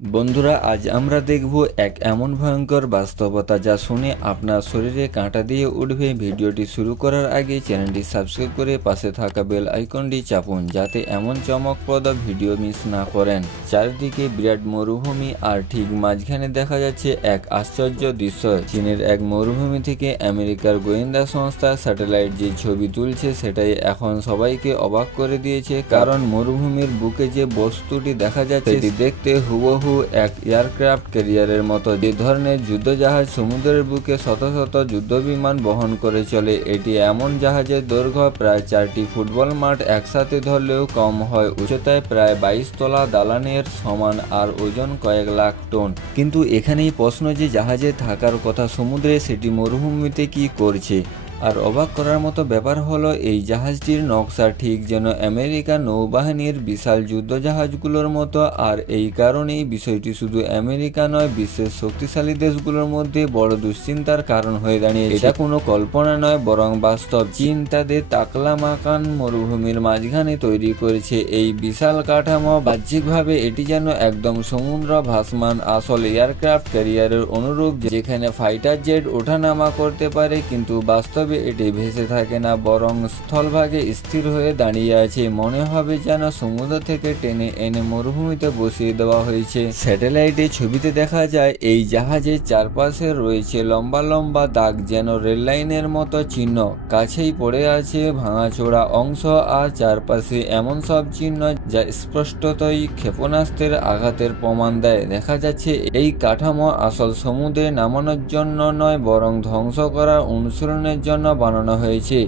বন্ধুরা, আজ আমরা দেখব এক এমন ভয়ঙ্কর বাস্তবতা যা শুনে আপনার শরীরে কাঁটা দিয়ে উঠবে। ভিডিওটি শুরু করার আগে চ্যানেলটি সাবস্ক্রাইব করে পাশে থাকা বেল আইকনটি চাপুন যাতে এমন চমকপ্রদ ভিডিও মিস না করেন। চারিদিকে বিরাট মরুভূমি আর ঠিক মাঝখানে দেখা যাচ্ছে এক আশ্চর্য দৃশ্য। চীনের এক মরুভূমি থেকে আমেরিকার গোয়েন্দা সংস্থা স্যাটেলাইট যে ছবি তুলছে, সেটাই এখন সবাইকে অবাক করে দিয়েছে। কারণ মরুভূমির বুকে যে বস্তুটি দেখা যাচ্ছে দেখতে হুবহু এক এয়ারক্রাফট ক্যারিয়ারের মতো যে ধরনের যুদ্ধজাহাজ সমুদ্রের বুকে শত শত যুদ্ধবিমান বহন করে চলে, এটি এমন জাহাজের দৈর্ঘ্য প্রায় চারটি ফুটবল মাঠ একসাথে ধরলেও কম হয়। উচ্চতায় প্রায় বাইশ তলা দালানের সমান আর ওজন কয়েক লাখ টন। কিন্তু এখানেই প্রশ্ন যে জাহাজে থাকার কথা সমুদ্রে সেটি মরুভূমিতে কি করছে? আর অবাক করার মতো ব্যাপার হলো, এই জাহাজটির নকশা ঠিক যেন আমেরিকা নৌবাহিনীর বিশাল যুদ্ধজাহাজগুলোর মতো, আর এই কারণেই বিষয়টি শুধু আমেরিকা নয়, বিশ্বের শক্তিশালী দেশগুলোর মধ্যে বড় দুশ্চিন্তার কারণ হয়ে দাঁড়িয়ে এটা কোনো কল্পনা নয়, বরং বাস্তব। চীন তাদের তাকলামাকান মরুভূমির মাঝখানে তৈরি করেছে এই বিশাল কাঠামো। বাহ্যিকভাবে এটি যেন একদম সমুদ্র ভাসমান আসল এয়ারক্রাফট ক্যারিয়ারের অনুরূপ, যেখানে ফাইটার জেট ওঠানামা করতে পারে, কিন্তু বাস্তবে এটি ভেসে থাকে না, বরং স্থলভাগে স্থির হয়ে দাঁড়িয়ে আছে। মনে হবে যেন সমুদ্র থেকে টেনে এনে মরুভূমিতে বসিয়ে দেওয়া হয়েছে। স্যাটেলাইটে ছবিতে দেখা যায়, এই জাহাজের চারপাশে রয়েছে লম্বা লম্বা দাগ যেন রেল লাইনের মতো চিহ্ন। কাছেই পড়ে আছে ভাঙাচোরা অংশ আর চারপাশে এমন সব চিহ্ন যা স্পষ্টতই ক্ষেপণাস্ত্রের আঘাতের প্রমাণ দেয়। দেখা যাচ্ছে, এই কাঠামো আসল সমুদ্রে নামানোর জন্য নয়, বরং ধ্বংস করার অনুসরণের জন্য বানানো হয়েছে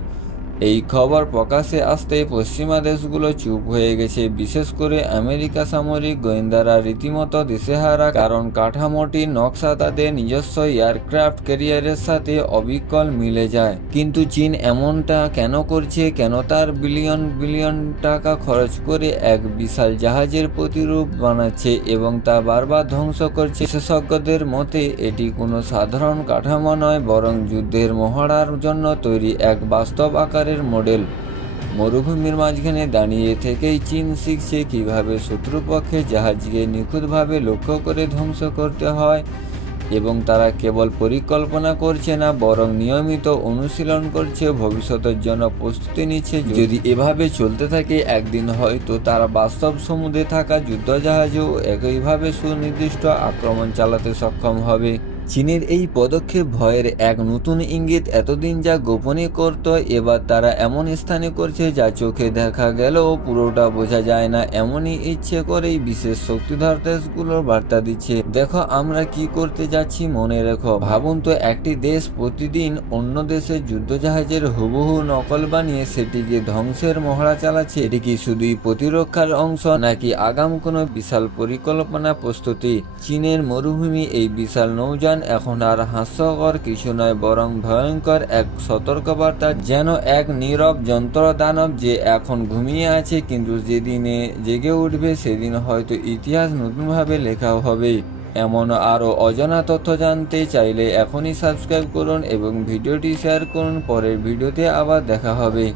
এই খবর প্রকাশে আসতে পশ্চিমা দেশগুলো চুপ হয়ে গেছে। বিশেষ করে আমেরিকা সামরিক গোয়েন্দারা রীতিমতো দিশেহারা, কারণ কাঠামোটি নকশা তাদের নিজস্ব এয়ারক্রাফট ক্যারিয়ারের সাথে অবিকল মিলে যায়। কিন্তু চীন এমনটা কেন করছে? কেন তার বিলিয়ন বিলিয়ন টাকা খরচ করে এক বিশাল জাহাজের প্রতিরূপ বানাচ্ছে এবং তা বারবার ধ্বংস করছে? বিশেষজ্ঞদের মতে, এটি কোনো সাধারণ কাঠামো নয়, বরং যুদ্ধের মহড়ার জন্য তৈরি এক বাস্তব আকারের মডেল। মরুভূমির মাঝখানে দাঁড়িয়ে থেকেই চীন শিখছে কীভাবে শত্রুপক্ষের জাহাজকে নিখুঁতভাবে লক্ষ্য করে ধ্বংস করতে হয় এবং তারা কেবল পরিকল্পনা করছে না, বরং নিয়মিত অনুশীলন করছে, ভবিষ্যতের জন্য প্রস্তুতি নিচ্ছে। যদি এভাবে চলতে থাকে, একদিন হয়তো তারা বাস্তব সমুদ্রে থাকা যুদ্ধজাহাজেও একইভাবে সুনির্দিষ্ট আক্রমণ চালাতে সক্ষম হবে। চীনের এই পদক্ষেপ ভয়ের এক নতুন ইঙ্গিত এতদিন যা গোপনে করত, এবার তারা এমন স্থানে করছে যা চোখে দেখা গেলেও পুরোটা বোঝা যায় না। এমনই ইচ্ছে করেই বিশেষ শক্তিধর দেশগুলোর বার্তা দিচ্ছে। দেখো আমরা কি করতে যাচ্ছি, মনে রেখো। ভাবুন তো, একটি দেশ প্রতিদিন অন্য দেশের যুদ্ধজাহাজের হুবহু নকল বানিয়ে সেটিকে ধ্বংসের মহড়া চালাচ্ছে। এটি কি শুধুই প্রতিরক্ষার অংশ, নাকি আগাম কোনো বিশাল পরিকল্পনা প্রস্তুতি? চীনের মরুভূমি এই বিশাল নৌযান এখন আর হাস্যকর কিছু নয়, বরং ভয়ঙ্কর এক সতর্কবার্তা, যেন এক নীরব যন্ত্র দানব যে এখন ঘুমিয়ে আছে, কিন্তু যেদিনে জেগে উঠবে, সেদিন হয়তো ইতিহাস নতুনভাবে লেখা হবে। এমন আরও অজানা তথ্য জানতে চাইলে এখনই সাবস্ক্রাইব করুন এবং ভিডিওটি শেয়ার করুন। পরের ভিডিওতে আবার দেখা হবে।